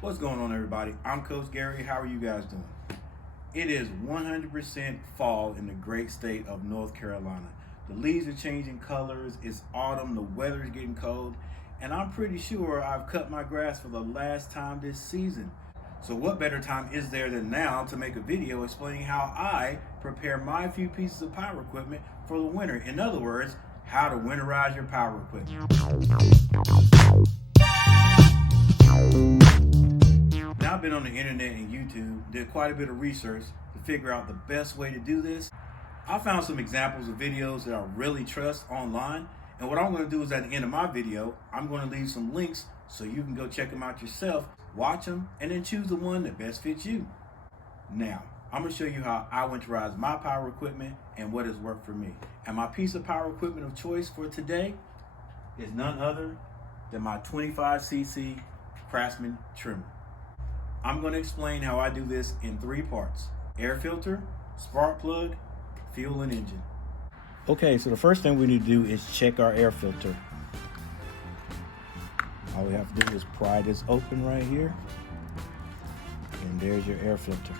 What's going on, everybody? I'm Coach Gary. How are you guys doing? It is 100% fall in the great state of North Carolina. The leaves are changing colors, it's autumn, the weather is getting cold, and I'm pretty sure I've cut my grass for the last time this season. So what better time is there than now to make a video explaining how I prepare my few pieces of power equipment for the winter. In other words, how to winterize your power equipment. Now, I've been on the internet and YouTube, did quite a bit of research to figure out the best way to do this. I found some examples of videos that I really trust online, and what I'm going to do is at the end of my video, I'm going to leave some links so you can go check them out yourself, watch them, and then choose the one that best fits you. Now, I'm going to show you how I winterize my power equipment and what has worked for me. And my piece of power equipment of choice for today is none other than my 25cc Craftsman trimmer. I'm going to explain how I do this in 3 parts: air filter, spark plug, fuel and engine. Okay, so the first thing we need to do is check our air filter. All we have to do is pry this open right here, and there's your air filter.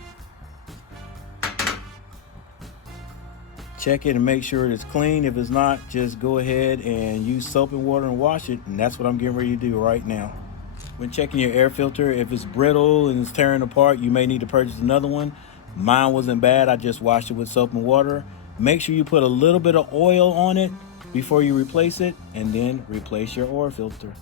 Check it and make sure it's clean. If it's not, just go ahead and use soap and water and wash it, and that's what I'm getting ready to do right now. When checking your air filter, if it's brittle and it's tearing apart, you may need to purchase another one. Mine wasn't bad. I just washed it with soap and water. Make sure you put a little bit of oil on it before you replace it, and then replace your oil filter.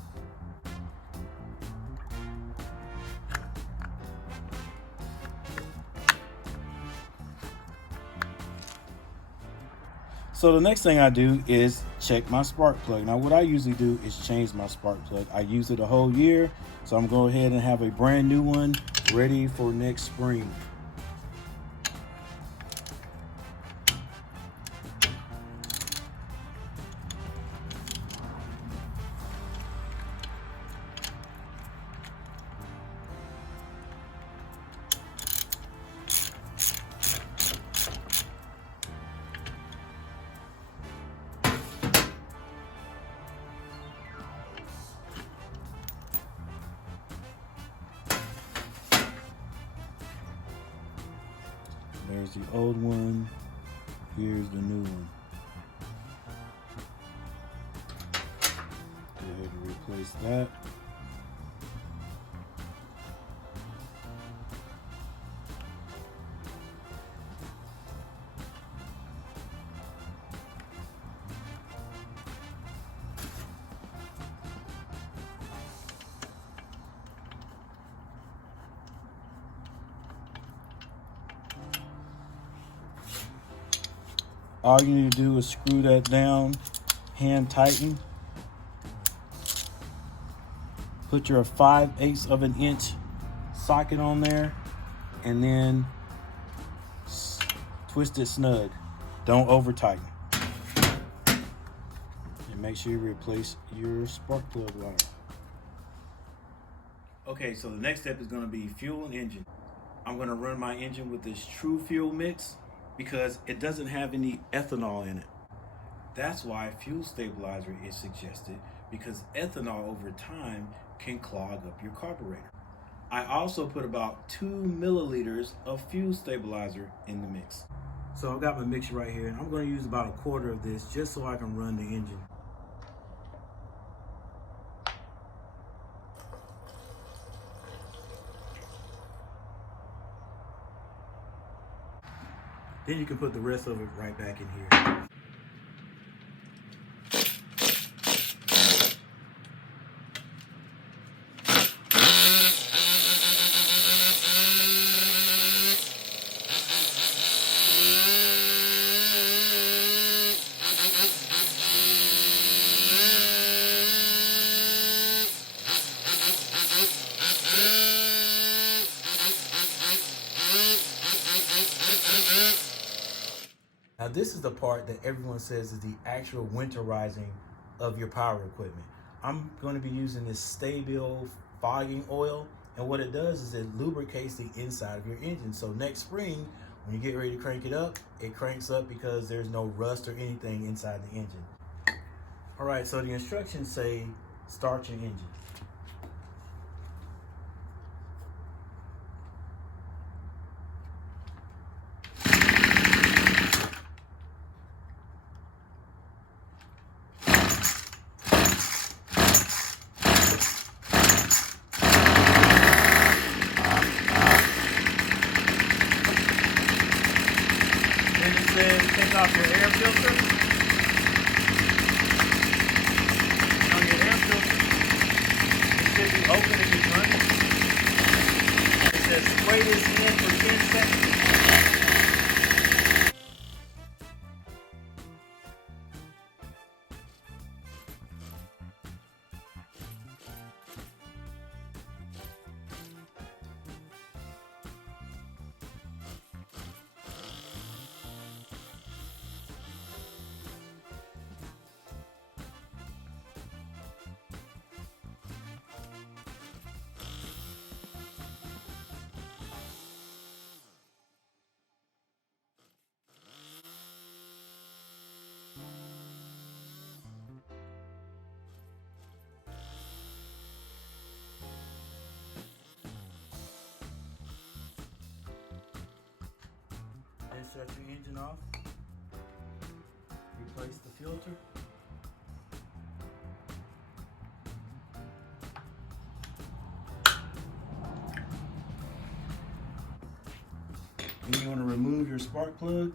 So the next thing I do is check my spark plug. Now what I usually do is change my spark plug. I use it a whole year, so I'm going to go ahead and have a brand new one ready for next spring. There's the old one, here's the new one. Go ahead and replace that. All you need to do is screw that down, hand tighten. Put your 5/8 of an inch socket on there, and then twist it snug. Don't over tighten. And make sure you replace your spark plug wire. Okay, so the next step is going to be fuel and engine. I'm going to run my engine with this True Fuel mix, because it doesn't have any ethanol in it. That's why fuel stabilizer is suggested, because ethanol over time can clog up your carburetor. I also put about 2 milliliters of fuel stabilizer in the mix. So I've got my mixture right here, and I'm going to use about 1/4 of this just so I can run the engine. Then you can put the rest of it right back in here. Now this is the part that everyone says is the actual winterizing of your power equipment. I'm going to be using this Stabil fogging oil, and what it does is it lubricates the inside of your engine. So next spring, when you get ready to crank it cranks up because there's no rust or anything inside the engine. All right, so the instructions say start your engine. spray this in for 10 seconds. Then shut your engine off. Replace the filter. Then you want to remove your spark plug.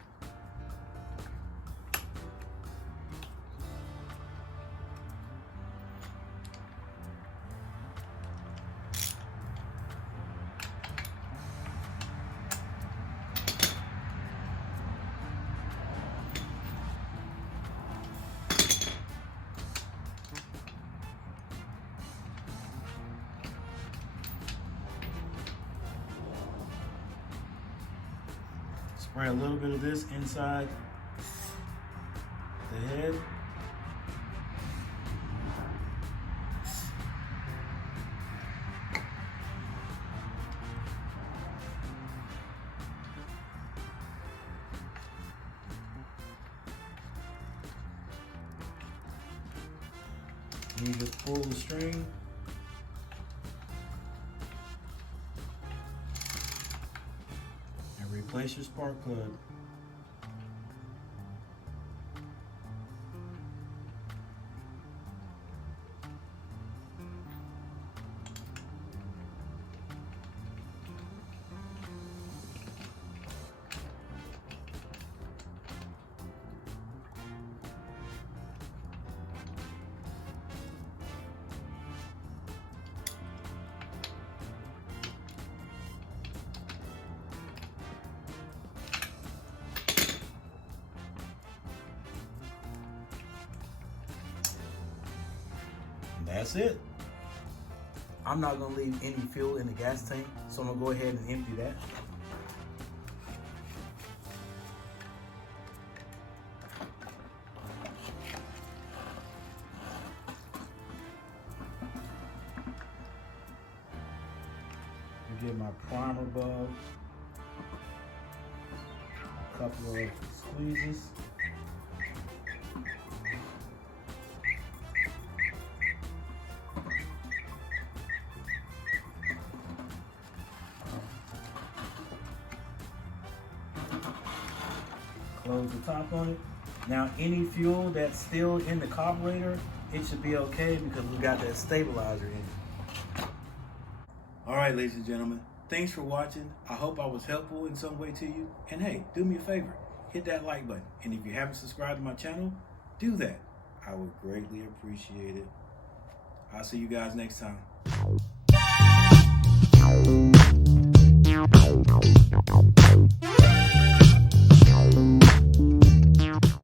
Spray a little bit of this inside the head. And you just pull the string. Replace your spark plug. That's it. I'm not gonna leave any fuel in the gas tank, so I'm gonna go ahead and empty that. Get my primer bulb, a couple of squeezes. Close the top on it. Now any fuel that's still in the carburetor, it should be okay because we got that stabilizer in it. All right, ladies and gentlemen, thanks for watching. I hope I was helpful in some way to you. And hey, do me a favor, hit that like button. And if you haven't subscribed to my channel, do that. I would greatly appreciate it. I'll see you guys next time.